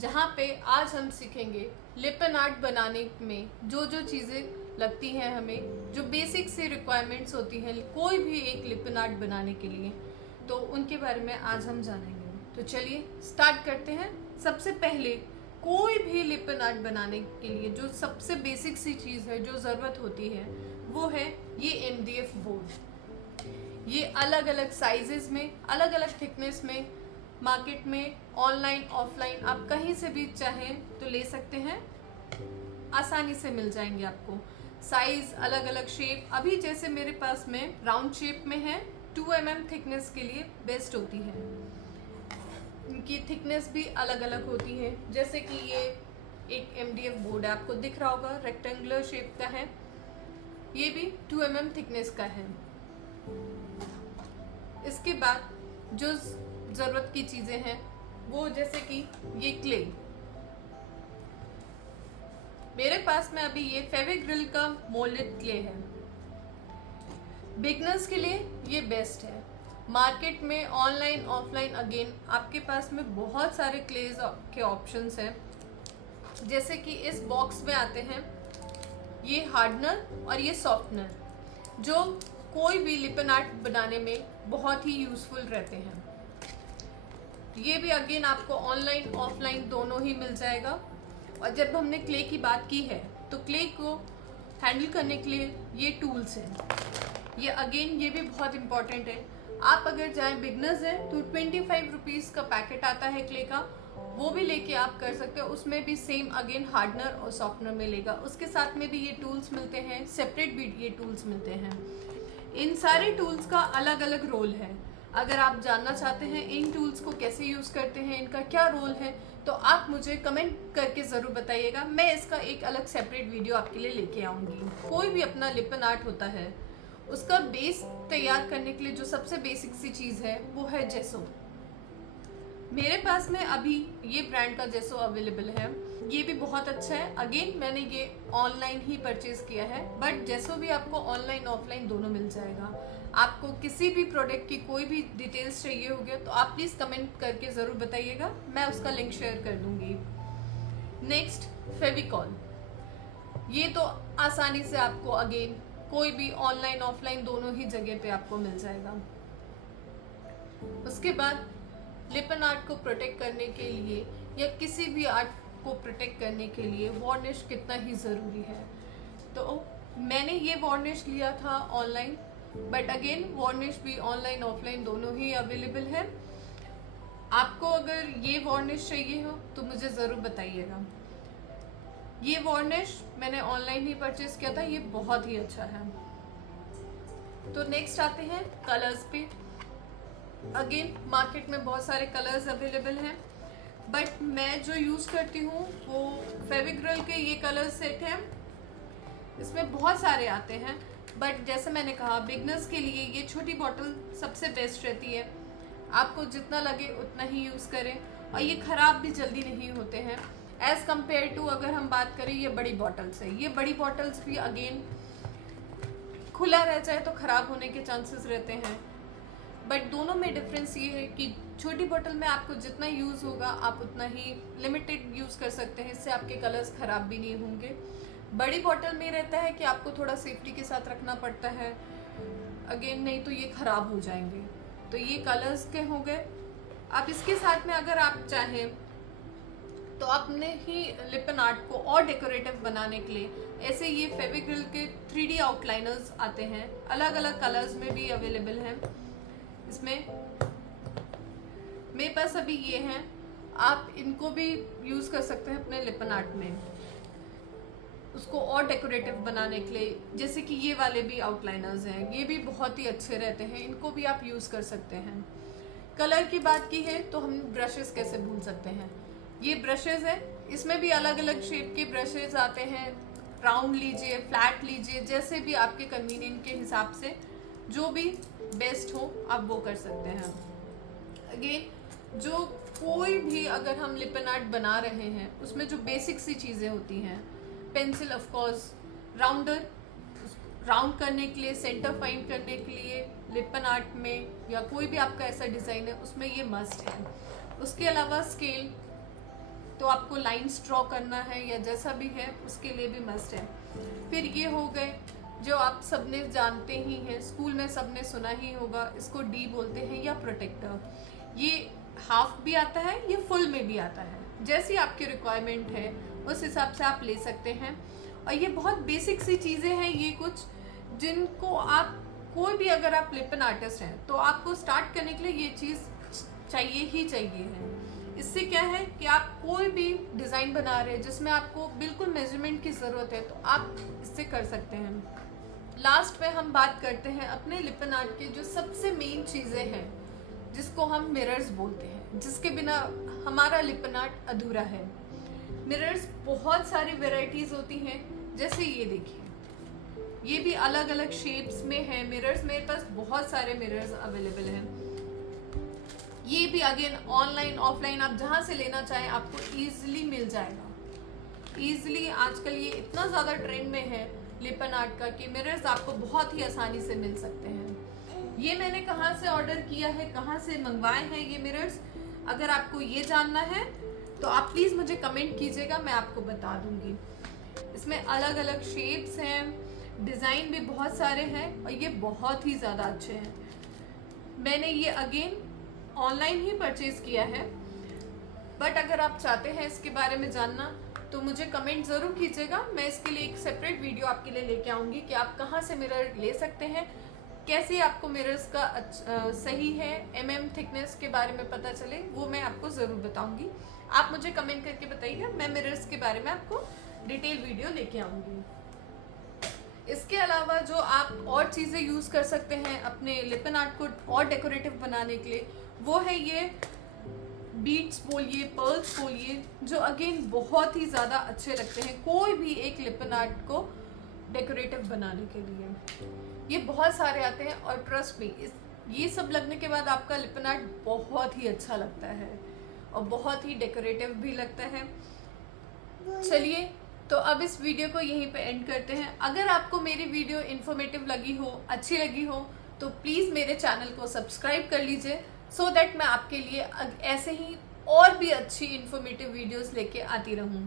जहाँ पे आज हम सीखेंगे लिपन आर्ट बनाने में जो जो चीज़ें लगती हैं हमें, जो बेसिक सी रिक्वायरमेंट्स होती हैं कोई भी एक लिपन आर्ट बनाने के लिए, तो उनके बारे में आज हम जानेंगे। तो चलिए स्टार्ट करते हैं। सबसे पहले कोई भी लिपन आर्ट बनाने के लिए जो सबसे बेसिक सी चीज़ है, जो ज़रूरत होती है, वो है ये MDF बोर्ड। ये अलग अलग साइजेस में, अलग अलग थिकनेस में मार्केट में ऑनलाइन ऑफलाइन आप कहीं से भी चाहें तो ले सकते हैं, आसानी से मिल जाएंगे आपको। साइज अलग अलग, शेप, अभी जैसे मेरे पास में राउंड शेप में है, 2 mm थिकनेस के लिए बेस्ट होती है। इनकी थिकनेस भी अलग अलग होती है, जैसे कि ये एक MDF बोर्ड है, आपको दिख रहा होगा, रेक्टेंगुलर शेप का है, ये भी 2 mm थिकनेस का है। इसके बाद जो ज़रूरत की चीज़ें हैं वो जैसे कि ये क्ले, मेरे पास में अभी ये फेविग्रिल का मोल्डेड क्ले है। बिगनर्स के लिए ये बेस्ट है। मार्केट में ऑनलाइन ऑफलाइन अगेन आपके पास में बहुत सारे क्लेज के ऑप्शंस हैं, जैसे कि इस बॉक्स में आते हैं ये हार्डनर और ये सॉफ्टनर, जो कोई भी लिपन आर्ट बनाने में बहुत ही यूज़फुल रहते हैं। ये भी अगेन आपको ऑनलाइन ऑफलाइन दोनों ही मिल जाएगा। और जब हमने क्ले की बात की है तो क्ले को हैंडल करने के लिए ये टूल्स हैं, ये अगेन ये भी बहुत इंपॉर्टेंट है। आप अगर चाहें बिगनर्स हैं तो 25 रुपीज़ का पैकेट आता है क्ले का, वो भी लेके आप कर सकते हो। उसमें भी सेम अगेन हार्डनर और सॉफ्टनर मिलेगा, उसके साथ में भी ये टूल्स मिलते हैं, सेपरेट भी ये टूल्स मिलते हैं। इन सारे टूल्स का अलग अलग रोल है। अगर आप जानना चाहते हैं इन टूल्स को कैसे यूज़ करते हैं, इनका क्या रोल है, तो आप मुझे कमेंट करके ज़रूर बताइएगा। मैं इसका एक अलग सेपरेट वीडियो आपके लिए लेके आऊँगी। कोई भी अपना लिपन आर्ट होता है, उसका बेस तैयार करने के लिए जो सबसे बेसिक सी चीज़ है वो है जेसो। मेरे पास में अभी ये ब्रांड का जेसो अवेलेबल है, ये भी बहुत अच्छा है। अगेन मैंने ये ऑनलाइन ही परचेज किया है, बट जेसो भी आपको ऑनलाइन ऑफलाइन दोनों मिल जाएगा। आपको किसी भी प्रोडक्ट की कोई भी डिटेल्स चाहिए होगी तो आप प्लीज़ कमेंट करके ज़रूर बताइएगा, मैं उसका लिंक शेयर कर दूंगी। नेक्स्ट, फेविकॉल। ये तो आसानी से आपको अगेन कोई भी ऑनलाइन ऑफलाइन दोनों ही जगह पे आपको मिल जाएगा। उसके बाद लिपन आर्ट को प्रोटेक्ट करने के लिए या किसी भी आर्ट को प्रोटेक्ट करने के लिए वार्निश कितना ही ज़रूरी है। तो मैंने ये वार्निश लिया था ऑनलाइन, बट अगेन वार्निश भी ऑनलाइन ऑफलाइन दोनों ही अवेलेबल है। आपको अगर ये वार्निश चाहिए हो तो मुझे ज़रूर बताइएगा। ये वार्निश मैंने ऑनलाइन ही परचेज किया था, ये बहुत ही अच्छा है। तो नेक्स्ट आते हैं कलर्स पे। अगेन मार्केट में बहुत सारे कलर्स अवेलेबल हैं, बट मैं जो यूज़ करती हूँ वो फेविग्रिल के ये कलर सेट हैं। इसमें बहुत सारे आते हैं, बट जैसे मैंने कहा बिगनर्स के लिए ये छोटी बॉटल सबसे बेस्ट रहती है। आपको जितना लगे उतना ही यूज़ करें, और ये ख़राब भी जल्दी नहीं होते हैं एज़ कम्पेयर टू अगर हम बात करें ये बड़ी बॉटल से। ये बड़ी बॉटल्स भी अगेन खुला रह जाए तो ख़राब होने के चांसेस रहते हैं, बट दोनों में डिफरेंस ये है कि छोटी बोतल में आपको जितना यूज़ होगा आप उतना ही लिमिटेड यूज़ कर सकते हैं, इससे आपके कलर्स ख़राब भी नहीं होंगे। बड़ी बोतल में रहता है कि आपको थोड़ा सेफ्टी के साथ रखना पड़ता है, अगेन नहीं तो ये ख़राब हो जाएंगे। तो ये कलर्स के हो गए। अब इसके साथ में अगर आप चाहें तो अपने ही लिपन आर्ट को और डेकोरेटिव बनाने के लिए ऐसे ये फेविग्रिल के 3D आउटलाइनर्स आते हैं, अलग अलग कलर्स में भी अवेलेबल हैं। इसमें मेरे पास अभी ये हैं, आप इनको भी यूज़ कर सकते हैं अपने लिपन आर्ट में, उसको और डेकोरेटिव बनाने के लिए। जैसे कि ये वाले भी आउटलाइनर्स हैं, ये भी बहुत ही अच्छे रहते हैं, इनको भी आप यूज़ कर सकते हैं। कलर की बात की है तो हम ब्रशेस कैसे भूल सकते हैं। ये ब्रशेस है, इसमें भी अलग अलग शेप के ब्रशेस आते हैं, राउंड लीजिए, फ्लैट लीजिए, जैसे भी आपके कन्वीनियंट के हिसाब से जो भी बेस्ट हो आप वो कर सकते हैं। अगेन जो कोई भी अगर हम लिपन आर्ट बना रहे हैं उसमें जो बेसिक सी चीज़ें होती हैं, pencil of course, rounder round करने के लिए, सेंटर फाइंड करने के लिए, लिपन आर्ट में या कोई भी आपका ऐसा डिज़ाइन है उसमें ये मस्ट है। उसके अलावा स्केल, तो आपको लाइंस ड्रॉ करना है या जैसा भी है उसके लिए भी मस्ट है। फिर ये हो गए जो आप सबने जानते ही हैं, स्कूल में सबने सुना ही होगा, इसको डी बोलते हैं या प्रोटेक्टर। ये हाफ भी आता है, ये फुल में भी आता है, जैसी आपकी रिक्वायरमेंट है उस हिसाब से आप ले सकते हैं। और ये बहुत बेसिक सी चीज़ें हैं, ये कुछ जिनको आप कोई भी, अगर आप लिप पेन आर्टिस्ट हैं तो आपको स्टार्ट करने के लिए ये चीज़ चाहिए ही चाहिए है। इससे क्या है कि आप कोई भी डिज़ाइन बना रहे हैं जिसमें आपको बिल्कुल मेजरमेंट की ज़रूरत है तो आप इससे कर सकते हैं। लास्ट में हम बात करते हैं अपने लिप पेन आर्ट के जो सबसे मेन चीज़ें हैं, जिसको हम मिरर्स बोलते हैं, जिसके बिना हमारा लिप पेन आर्ट अधूरा है। मिरर्स बहुत सारी वेराइटीज़ होती हैं, जैसे ये देखिए, ये भी अलग अलग शेप्स में है मिरर्स। मेरे पास बहुत सारे मिरर्स अवेलेबल हैं। ये भी अगेन ऑनलाइन ऑफलाइन आप जहाँ से लेना चाहें आपको ईजिली मिल जाएगा। ईजिली आजकल ये इतना ज़्यादा ट्रेंड में है लिप पेन आर्ट का कि मिरर्स आपको बहुत ही आसानी से मिल सकते हैं। ये मैंने कहाँ से ऑर्डर किया है, कहाँ से मंगवाए हैं ये मिरर्स, अगर आपको ये जानना है तो आप प्लीज़ मुझे कमेंट कीजिएगा, मैं आपको बता दूंगी। इसमें अलग अलग शेप्स हैं, डिज़ाइन भी बहुत सारे हैं और ये बहुत ही ज़्यादा अच्छे हैं। मैंने ये अगेन ऑनलाइन ही परचेज़ किया है, बट अगर आप चाहते हैं इसके बारे में जानना तो मुझे कमेंट ज़रूर कीजिएगा। मैं इसके लिए एक सेपरेट वीडियो आपके लिए लेके आऊँगी कि आप कहाँ से मिरर ले सकते हैं, कैसे आपको मिरर्स का सही है थिकनेस के बारे में पता चले, वो मैं आपको ज़रूर बताऊँगी। आप मुझे कमेंट करके बताइएगा, मैं मिरर्स के बारे में आपको डिटेल वीडियो लेके आऊँगी। इसके अलावा जो आप और चीज़ें यूज़ कर सकते हैं अपने लिप पेन आर्ट को और डेकोरेटिव बनाने के लिए, वो है ये बीट्स बोलिए, पर्ल्स बोलिए, जो अगेन बहुत ही ज़्यादा अच्छे लगते हैं कोई भी एक लिप पेन आर्ट को डेकोरेटिव बनाने के लिए। ये बहुत सारे आते हैं और ट्रस्ट मी, ये सब लगने के बाद आपका लिप पेन आर्ट बहुत ही अच्छा लगता है और बहुत ही डेकोरेटिव भी लगता है। चलिए तो अब इस वीडियो को यहीं पे एंड करते हैं। अगर आपको मेरी वीडियो इन्फॉर्मेटिव लगी हो, अच्छी लगी हो, तो प्लीज़ मेरे चैनल को सब्सक्राइब कर लीजिए, सो दैट मैं आपके लिए ऐसे ही और भी अच्छी इन्फॉर्मेटिव वीडियोस लेके आती रहूँ।